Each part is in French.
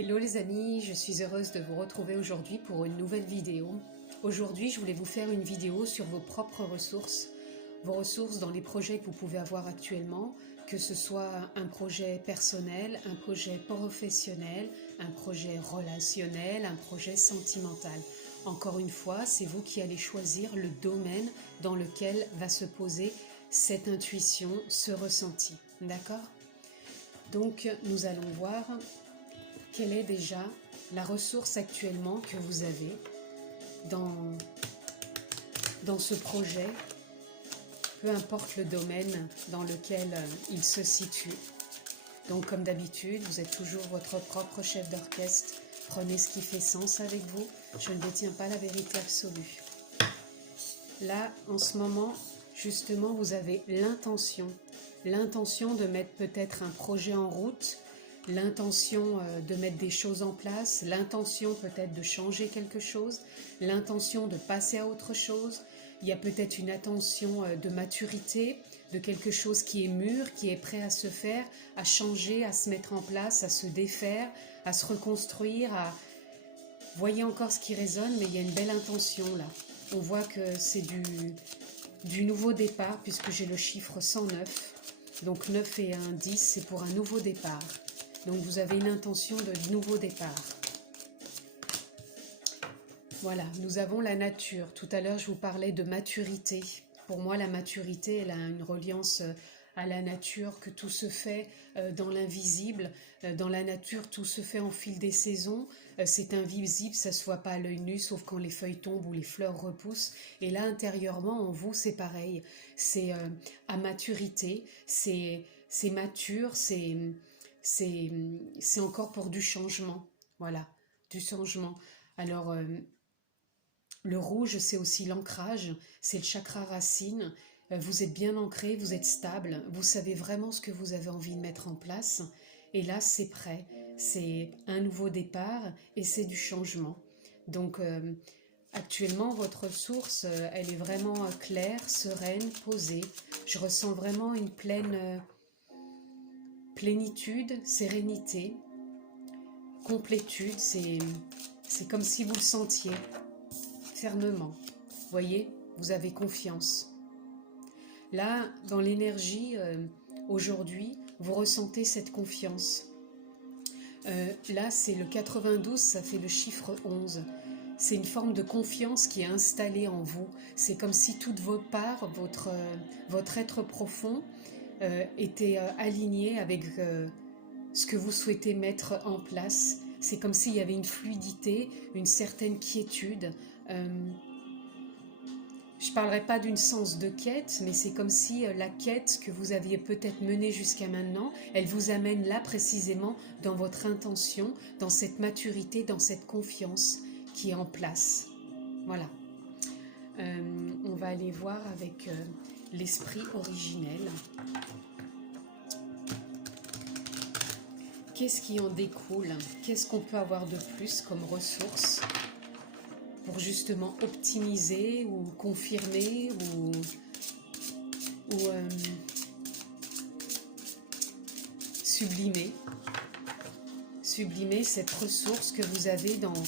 Hello les amis, je suis heureuse de vous retrouver aujourd'hui pour une nouvelle vidéo. Aujourd'hui, je voulais vous faire une vidéo sur vos propres ressources, vos ressources dans les projets que vous pouvez avoir actuellement, que ce soit un projet personnel, un projet professionnel, un projet relationnel, un projet sentimental. Encore une fois, c'est vous qui allez choisir le domaine dans lequel va se poser cette intuition, ce ressenti. D'accord ? Donc, nous allons voir quelle est déjà la ressource actuellement que vous avez dans ce projet, peu importe le domaine dans lequel il se situe. Donc comme d'habitude, vous êtes toujours votre propre chef d'orchestre. Prenez ce qui fait sens avec vous. Je ne détiens pas la vérité absolue. Là, en ce moment, justement, vous avez l'intention de mettre peut-être un projet en route, l'intention de mettre des choses en place, l'intention peut-être de changer quelque chose, l'intention de passer à autre chose. Il y a peut-être une attention de maturité, de quelque chose qui est mûr, qui est prêt à se faire, à changer, à se mettre en place, à se défaire, à se reconstruire. Voyez encore ce qui résonne, mais il y a une belle intention là. On voit que c'est du nouveau départ, puisque j'ai le chiffre 109. Donc 9 et 1, 10, c'est pour un nouveau départ. Donc vous avez une intention de nouveau départ. Voilà, nous avons la nature. Tout à l'heure, je vous parlais de maturité. Pour moi, la maturité, elle a une reliance à la nature, que tout se fait dans l'invisible. Dans la nature, tout se fait en fil des saisons. C'est invisible, ça ne se voit pas à l'œil nu, sauf quand les feuilles tombent ou les fleurs repoussent. Et là, intérieurement, en vous, c'est pareil. C'est à maturité, c'est mature, c'est encore pour du changement. Voilà, du changement. Alors, le rouge, c'est aussi l'ancrage, c'est le chakra racine. Vous êtes bien ancré, vous êtes stable, vous savez vraiment ce que vous avez envie de mettre en place. Et là, c'est prêt. C'est un nouveau départ et c'est du changement. Donc, actuellement, votre source, elle est vraiment claire, sereine, posée. Je ressens vraiment une pleine plénitude, sérénité, complétude. C'est comme si vous le sentiez fermement. Voyez, vous avez confiance. Là, dans l'énergie, aujourd'hui, vous ressentez cette confiance. Là, c'est le 92, ça fait le chiffre 11. C'est une forme de confiance qui est installée en vous. C'est comme si toutes vos parts, votre être profond, était aligné avec ce que vous souhaitez mettre en place. C'est comme s'il y avait une fluidité, une certaine quiétude. Je ne parlerai pas d'une sens de quête, mais c'est comme si la quête que vous aviez peut-être menée jusqu'à maintenant, elle vous amène là précisément dans votre intention, dans cette maturité, dans cette confiance qui est en place. Voilà. On va aller voir avec l'esprit originel. Qu'est-ce qui en découle? Qu'est-ce qu'on peut avoir de plus comme ressources pour justement optimiser ou confirmer ou sublimer cette ressource que vous avez dans,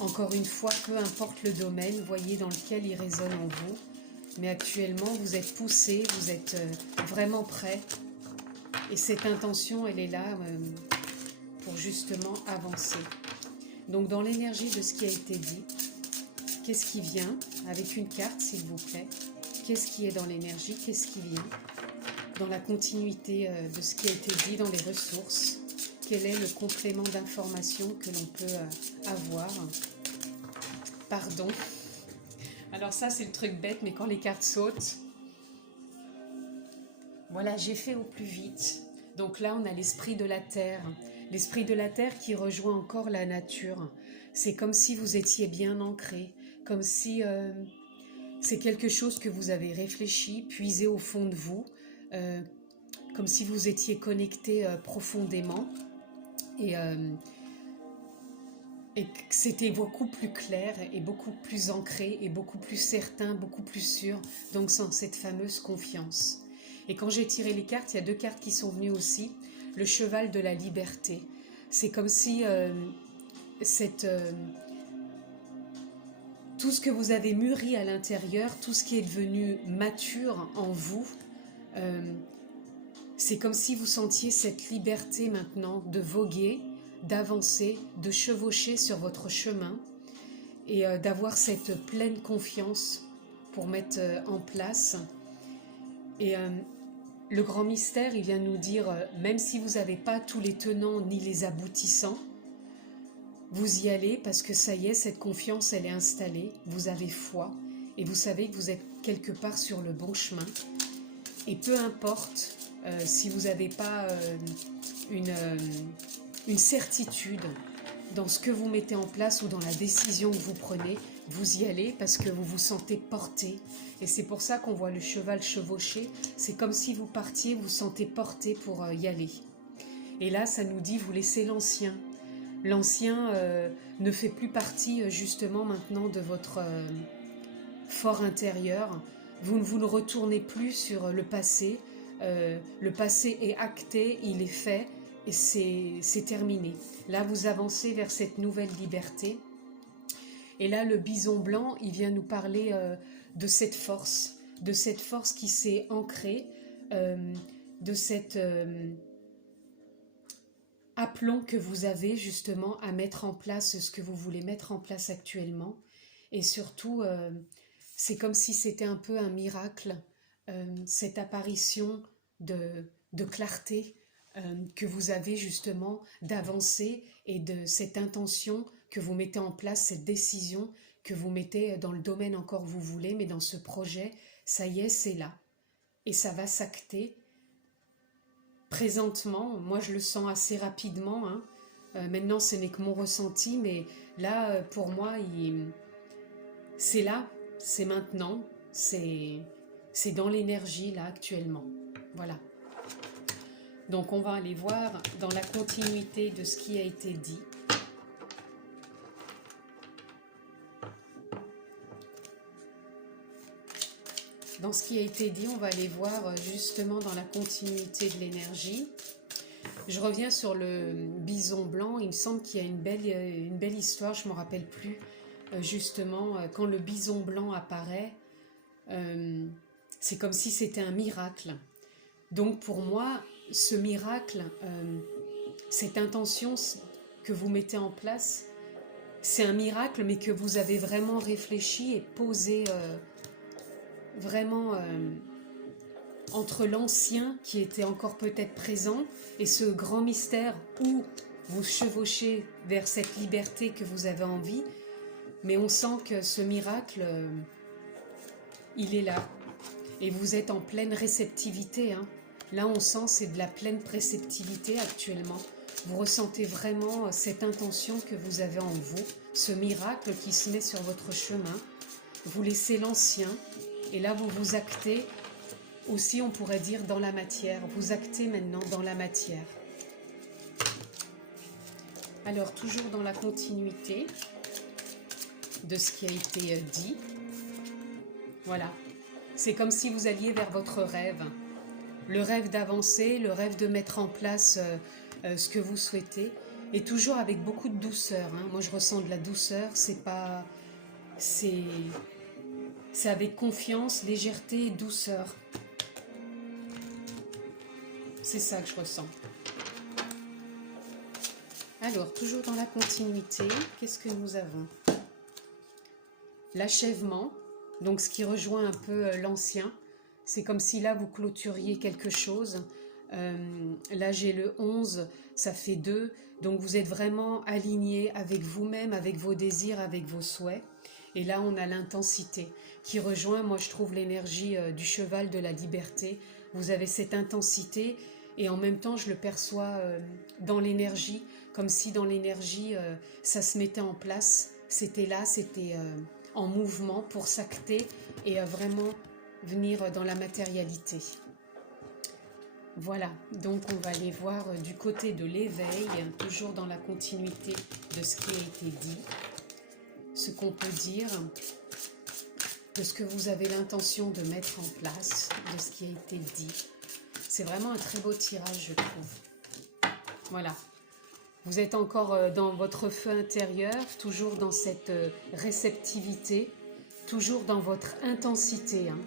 encore une fois, peu importe le domaine, voyez, dans lequel il résonne en vous. Mais actuellement, vous êtes poussé, vous êtes vraiment prêt. Et cette intention, elle est là pour justement avancer. Donc, dans l'énergie de ce qui a été dit, qu'est-ce qui vient? Avec une carte, s'il vous plaît. Qu'est-ce qui est dans l'énergie? Qu'est-ce qui vient? Dans la continuité de ce qui a été dit, dans les ressources, quel est le complément d'information que l'on peut avoir? Pardon. Alors ça, c'est le truc bête, mais quand les cartes sautent, voilà, j'ai fait au plus vite. Donc là, on a l'esprit de la terre. L'esprit de la terre qui rejoint encore la nature. C'est comme si vous étiez bien ancré, comme si c'est quelque chose que vous avez réfléchi, puisé au fond de vous, comme si vous étiez connecté profondément et que c'était beaucoup plus clair et beaucoup plus ancré et beaucoup plus certain, beaucoup plus sûr, donc sans cette fameuse confiance. Et quand j'ai tiré les cartes, il y a deux cartes qui sont venues aussi, le cheval de la liberté. c'est comme si tout ce que vous avez mûri à l'intérieur, tout ce qui est devenu mature en vous, c'est comme si vous sentiez cette liberté maintenant de voguer, d'avancer, de chevaucher sur votre chemin et d'avoir cette pleine confiance pour mettre en place. Et le grand mystère, il vient nous dire, même si vous n'avez pas tous les tenants ni les aboutissants, vous y allez parce que ça y est, cette confiance, elle est installée, vous avez foi et vous savez que vous êtes quelque part sur le bon chemin. Et peu importe si vous n'avez pas une certitude dans ce que vous mettez en place ou dans la décision que vous prenez, vous y allez parce que vous vous sentez porté. Et c'est pour ça qu'on voit le cheval chevaucher. C'est comme si vous partiez, vous sentez porté pour y aller. Et là, ça nous dit, vous laissez l'ancien. L'ancien ne fait plus partie justement maintenant de votre fort intérieur. Vous ne retournez plus sur le passé. Le passé est acté, il est fait et c'est terminé. Là, vous avancez vers cette nouvelle liberté. Et là, le bison blanc, il vient nous parler de cette force qui s'est ancrée, de cet aplomb que vous avez justement à mettre en place ce que vous voulez mettre en place actuellement. Et surtout, c'est comme si c'était un peu un miracle, cette apparition de clarté que vous avez justement d'avancer et de cette intention que vous mettez en place, cette décision que vous mettez dans le domaine encore où vous voulez, mais dans ce projet, ça y est, c'est là. Et ça va s'acter. Présentement, moi je le sens assez rapidement, hein. Maintenant ce n'est que mon ressenti, mais là pour moi, c'est là, c'est maintenant, c'est dans l'énergie là actuellement. Voilà. Donc on va aller voir dans la continuité de ce qui a été dit. Dans ce qui a été dit, on va aller voir justement dans la continuité de l'énergie. Je reviens sur le bison blanc. Il me semble qu'il y a une belle histoire, je ne me rappelle plus. Justement, quand le bison blanc apparaît, c'est comme si c'était un miracle. Donc pour moi, ce miracle, cette intention que vous mettez en place, c'est un miracle, mais que vous avez vraiment réfléchi et posé vraiment entre l'ancien qui était encore peut-être présent et ce grand mystère où vous chevauchez vers cette liberté que vous avez envie. Mais on sent que ce miracle, il est là. Et vous êtes en pleine réceptivité, hein. Là, on sent c'est de la pleine réceptivité actuellement. Vous ressentez vraiment cette intention que vous avez en vous, ce miracle qui se met sur votre chemin. Vous laissez l'ancien, et là, vous vous actez aussi, on pourrait dire, dans la matière. Vous actez maintenant dans la matière. Alors, toujours dans la continuité de ce qui a été dit. Voilà. C'est comme si vous alliez vers votre rêve. Le rêve d'avancer, le rêve de mettre en place ce que vous souhaitez. Et toujours avec beaucoup de douceur, hein. Moi, je ressens de la douceur. C'est avec confiance, légèreté et douceur. C'est ça que je ressens. Alors, toujours dans la continuité, qu'est-ce que nous avons? L'achèvement, donc ce qui rejoint un peu l'ancien. C'est comme si là, vous clôturiez quelque chose. Là, j'ai le 11, ça fait 2. Donc, vous êtes vraiment aligné avec vous-même, avec vos désirs, avec vos souhaits. Et là, on a l'intensité qui rejoint, moi, je trouve l'énergie du cheval de la liberté. Vous avez cette intensité et en même temps, je le perçois dans l'énergie, comme si dans l'énergie, ça se mettait en place. C'était là, c'était en mouvement pour s'acter et vraiment venir dans la matérialité. Voilà, donc on va aller voir du côté de l'éveil, toujours dans la continuité de ce qui a été dit, ce qu'on peut dire, de ce que vous avez l'intention de mettre en place, de ce qui a été dit. C'est vraiment un très beau tirage, je trouve. Voilà. Vous êtes encore dans votre feu intérieur, toujours dans cette réceptivité, toujours dans votre intensité. Hein.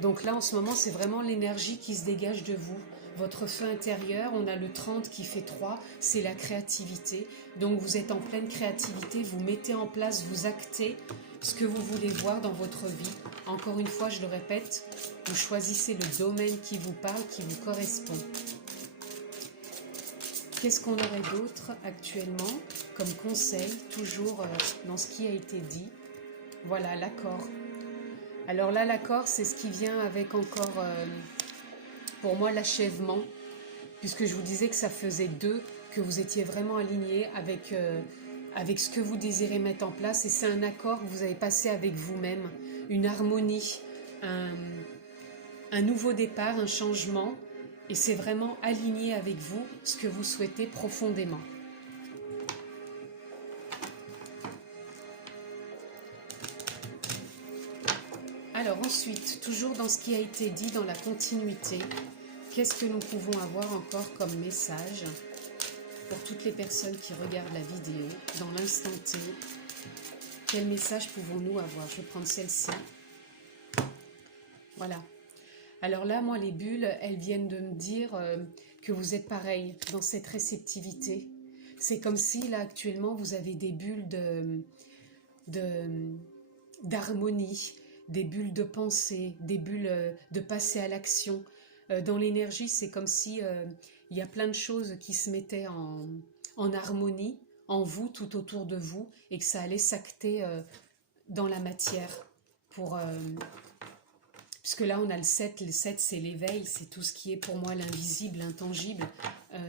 Donc là, en ce moment, c'est vraiment l'énergie qui se dégage de vous. Votre feu intérieur, on a le 30 qui fait 3, c'est la créativité. Donc vous êtes en pleine créativité, vous mettez en place, vous actez ce que vous voulez voir dans votre vie. Encore une fois, je le répète, vous choisissez le domaine qui vous parle, qui vous correspond. Qu'est-ce qu'on aurait d'autre actuellement comme conseil, toujours dans ce qui a été dit? Voilà, l'accord. Alors là, l'accord, c'est ce qui vient avec encore, pour moi, l'achèvement, puisque je vous disais que ça faisait 2, que vous étiez vraiment alignés avec, avec ce que vous désirez mettre en place, et c'est un accord que vous avez passé avec vous-même, une harmonie, un nouveau départ, un changement, et c'est vraiment aligné avec vous ce que vous souhaitez profondément. Alors ensuite, toujours dans ce qui a été dit, dans la continuité, qu'est-ce que nous pouvons avoir encore comme message pour toutes les personnes qui regardent la vidéo, dans l'instant T? Quel message pouvons-nous avoir? Je vais prendre celle-ci. Voilà. Alors là, moi, les bulles, elles viennent de me dire que vous êtes pareil dans cette réceptivité. C'est comme si, là, actuellement, vous avez des bulles d'harmonie, des bulles de pensée, des bulles de passer à l'action. Dans l'énergie, c'est comme si il y a plein de choses qui se mettaient en harmonie, en vous, tout autour de vous, et que ça allait s'acter dans la matière pour... puisque là, on a le 7 c'est l'éveil, c'est tout ce qui est pour moi l'invisible, l'intangible,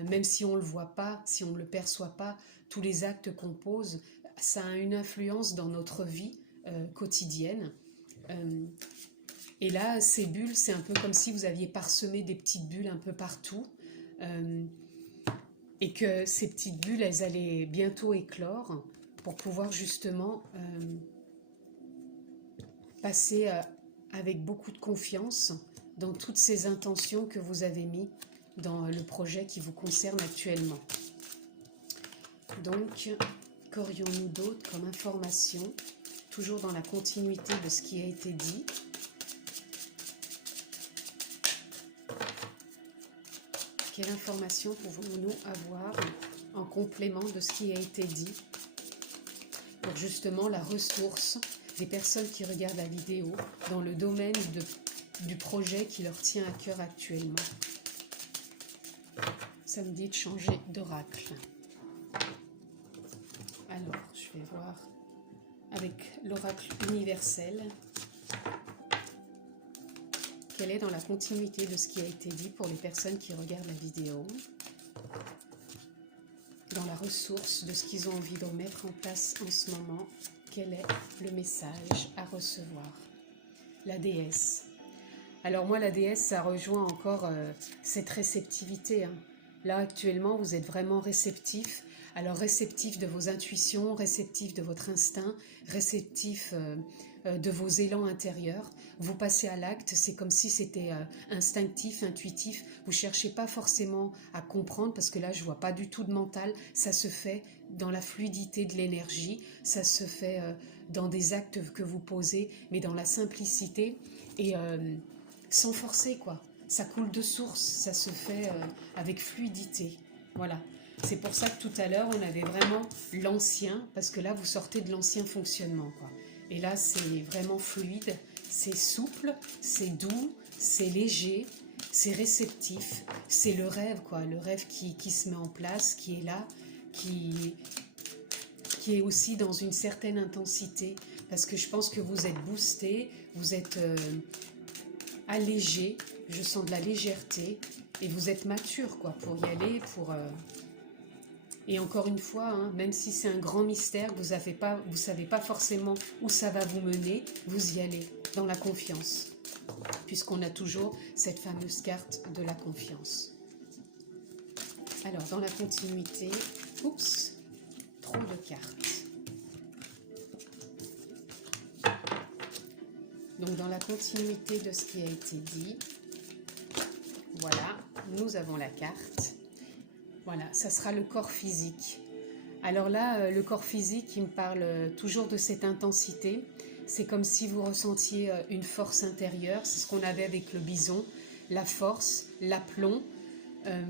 même si on ne le voit pas, si on ne le perçoit pas, tous les actes qu'on pose, ça a une influence dans notre vie quotidienne. Et là, ces bulles, c'est un peu comme si vous aviez parsemé des petites bulles un peu partout, et que ces petites bulles, elles allaient bientôt éclore pour pouvoir justement passer... avec beaucoup de confiance dans toutes ces intentions que vous avez mis dans le projet qui vous concerne actuellement. Donc, qu'aurions-nous d'autre comme information, toujours dans la continuité de ce qui a été dit? Quelle information pouvons-nous avoir en complément de ce qui a été dit pour justement la ressource des personnes qui regardent la vidéo dans le domaine du projet qui leur tient à cœur actuellement? Ça me dit de changer d'oracle. Alors, je vais voir avec l'oracle universel quelle est dans la continuité de ce qui a été dit pour les personnes qui regardent la vidéo, dans la ressource de ce qu'ils ont envie de mettre en place en ce moment. Quel est le message à recevoir? La déesse. Alors moi, la déesse, ça rejoint encore cette réceptivité. Hein. Là, actuellement, vous êtes vraiment réceptif. Alors, réceptif de vos intuitions, réceptif de votre instinct, réceptif de vos élans intérieurs. Vous passez à l'acte, c'est comme si c'était instinctif, intuitif. Vous ne cherchez pas forcément à comprendre, parce que là, je ne vois pas du tout de mental. Ça se fait dans la fluidité de l'énergie, ça se fait dans des actes que vous posez, mais dans la simplicité et sans forcer, quoi. Ça coule de source, ça se fait avec fluidité. Voilà. C'est pour ça que tout à l'heure, on avait vraiment l'ancien, parce que là, vous sortez de l'ancien fonctionnement, quoi. Et là, c'est vraiment fluide, c'est souple, c'est doux, c'est léger, c'est réceptif, c'est le rêve, quoi. Le rêve qui se met en place, qui est là, qui est aussi dans une certaine intensité, parce que je pense que vous êtes boosté, vous êtes allégé, je sens de la légèreté, et vous êtes mature, quoi, pour y aller, pour... Et encore une fois, hein, même si c'est un grand mystère, vous savez pas forcément où ça va vous mener, vous y allez, dans la confiance, puisqu'on a toujours cette fameuse carte de la confiance. Alors, dans la continuité, oups, trop de cartes. Donc, dans la continuité de ce qui a été dit, voilà, nous avons la carte. Voilà, ça sera le corps physique. Alors là, le corps physique, il me parle toujours de cette intensité. C'est comme si vous ressentiez une force intérieure, c'est ce qu'on avait avec le bison, la force, l'aplomb.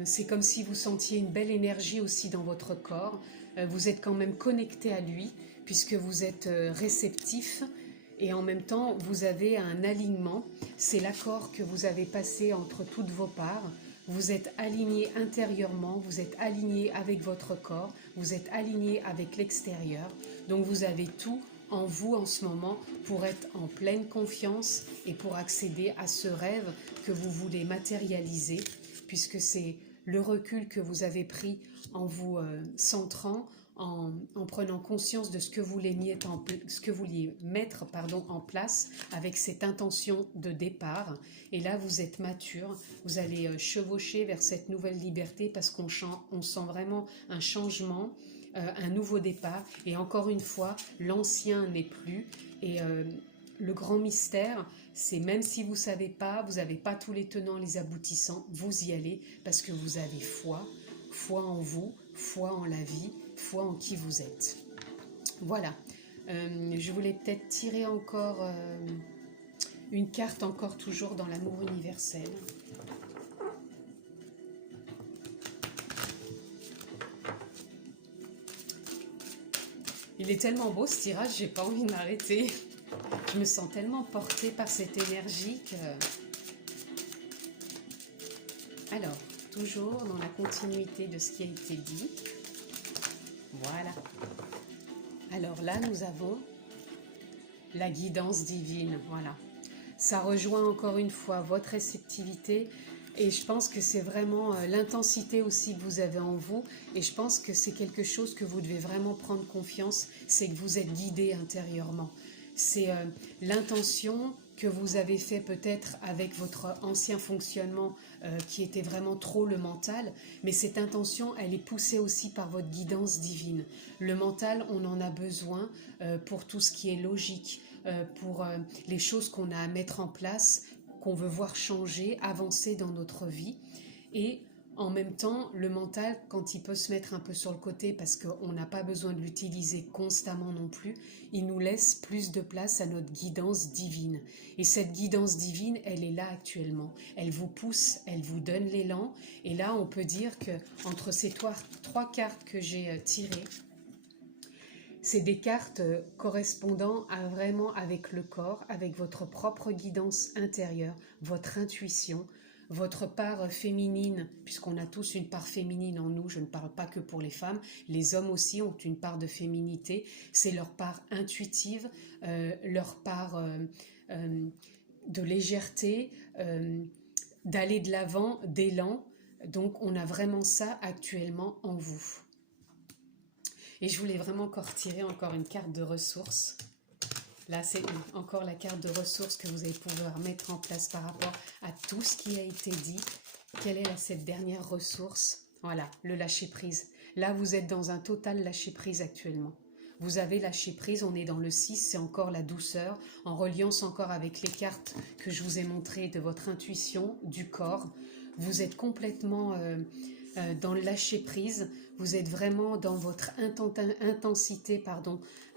C'est comme si vous sentiez une belle énergie aussi dans votre corps. Vous êtes quand même connecté à lui, puisque vous êtes réceptif, et en même temps, vous avez un alignement. C'est l'accord que vous avez passé entre toutes vos parts. Vous êtes aligné intérieurement, vous êtes aligné avec votre corps, vous êtes aligné avec l'extérieur. Donc vous avez tout en vous en ce moment pour être en pleine confiance et pour accéder à ce rêve que vous voulez matérialiser, puisque c'est le recul que vous avez pris en vous centrant, en prenant conscience de ce que vous vouliez mettre en place avec cette intention de départ. Et là, vous êtes mature, vous allez chevaucher vers cette nouvelle liberté parce qu'on sent vraiment un changement, un nouveau départ. Et encore une fois, l'ancien n'est plus. Et le grand mystère, c'est même si vous ne savez pas, vous n'avez pas tous les tenants, les aboutissants, vous y allez parce que vous avez foi, foi en vous, foi en la vie, foi en qui vous êtes. Voilà. Je voulais peut-être tirer encore une carte, encore toujours dans l'amour universel. Il est tellement beau ce tirage, j'ai pas envie de m'arrêter. Je me sens tellement portée par cette énergie que... Alors, toujours dans la continuité de ce qui a été dit. Voilà. Alors là, nous avons la guidance divine. Voilà. Ça rejoint encore une fois votre réceptivité. Et je pense que c'est vraiment l'intensité aussi que vous avez en vous. Et je pense que c'est quelque chose que vous devez vraiment prendre confiance. C'est que vous êtes guidé intérieurement. C'est l'intention que vous avez fait peut-être avec votre ancien fonctionnement qui était vraiment trop le mental, mais cette intention, elle est poussée aussi par votre guidance divine. Le mental, on en a besoin pour tout ce qui est logique, pour les choses qu'on a à mettre en place, qu'on veut voir changer, avancer dans notre vie. Et en même temps, le mental, quand il peut se mettre un peu sur le côté parce qu'on n'a pas besoin de l'utiliser constamment non plus, il nous laisse plus de place à notre guidance divine. Et cette guidance divine, elle est là actuellement. Elle vous pousse, elle vous donne l'élan. Et là, on peut dire que entre ces trois cartes que j'ai tirées, c'est des cartes correspondant à vraiment avec le corps, avec votre propre guidance intérieure, votre intuition, votre part féminine, puisqu'on a tous une part féminine en nous, je ne parle pas que pour les femmes, les hommes aussi ont une part de féminité, c'est leur part intuitive, leur part de légèreté, d'aller de l'avant, d'élan, donc on a vraiment ça actuellement en vous. Et je voulais vraiment encore tirer encore une carte de ressources. Là, c'est encore la carte de ressources que vous allez pouvoir mettre en place par rapport à tout ce qui a été dit. Quelle est cette dernière ressource? Voilà, le lâcher-prise. Là, vous êtes dans un total lâcher-prise actuellement. Vous avez lâché prise, on est dans le 6, c'est encore la douceur, en reliance encore avec les cartes que je vous ai montrées de votre intuition, du corps. Vous êtes complètement dans le lâcher-prise, vous êtes vraiment dans votre intensité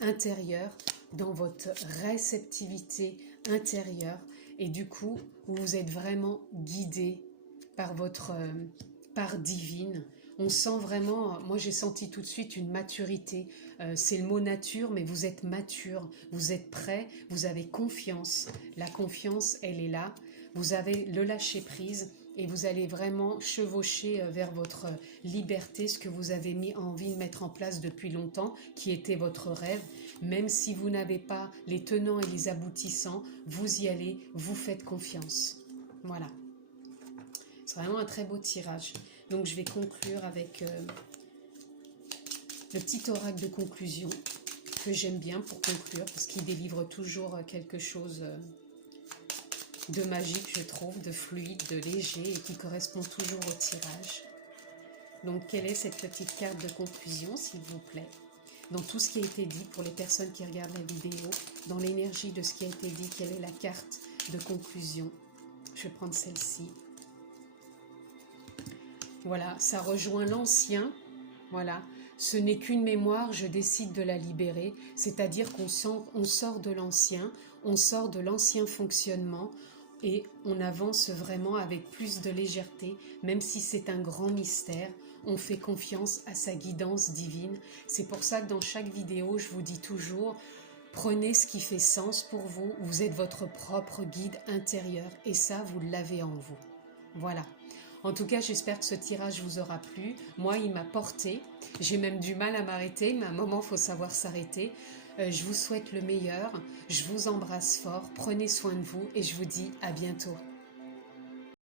intérieure, dans votre réceptivité intérieure, et du coup, vous êtes vraiment guidé par votre part divine. On sent vraiment, moi j'ai senti tout de suite une maturité, c'est le mot nature, mais vous êtes mature, vous êtes prêt, vous avez confiance, la confiance elle est là, vous avez le lâcher prise et vous allez vraiment chevaucher vers votre liberté, ce que vous avez envie de mettre en place depuis longtemps, qui était votre rêve, même si vous n'avez pas les tenants et les aboutissants, vous y allez, vous faites confiance. Voilà. C'est vraiment un très beau tirage. Donc je vais conclure avec le petit oracle de conclusion que j'aime bien pour conclure parce qu'il délivre toujours quelque chose de magique, je trouve, de fluide, de léger et qui correspond toujours au tirage. Donc quelle est cette petite carte de conclusion, s'il vous plaît? Dans tout ce qui a été dit, pour les personnes qui regardent la vidéo, dans l'énergie de ce qui a été dit, quelle est la carte de conclusion? Je vais prendre celle-ci. Voilà, ça rejoint l'ancien. Voilà, ce n'est qu'une mémoire, je décide de la libérer. C'est-à-dire qu'on sort de l'ancien, on sort de l'ancien fonctionnement et on avance vraiment avec plus de légèreté, même si c'est un grand mystère. On fait confiance à sa guidance divine. C'est pour ça que dans chaque vidéo, je vous dis toujours, prenez ce qui fait sens pour vous. Vous êtes votre propre guide intérieur et ça, vous l'avez en vous. Voilà. En tout cas, j'espère que ce tirage vous aura plu. Moi, il m'a porté. J'ai même du mal à m'arrêter, mais à un moment, il faut savoir s'arrêter. Je vous souhaite le meilleur. Je vous embrasse fort. Prenez soin de vous et je vous dis à bientôt.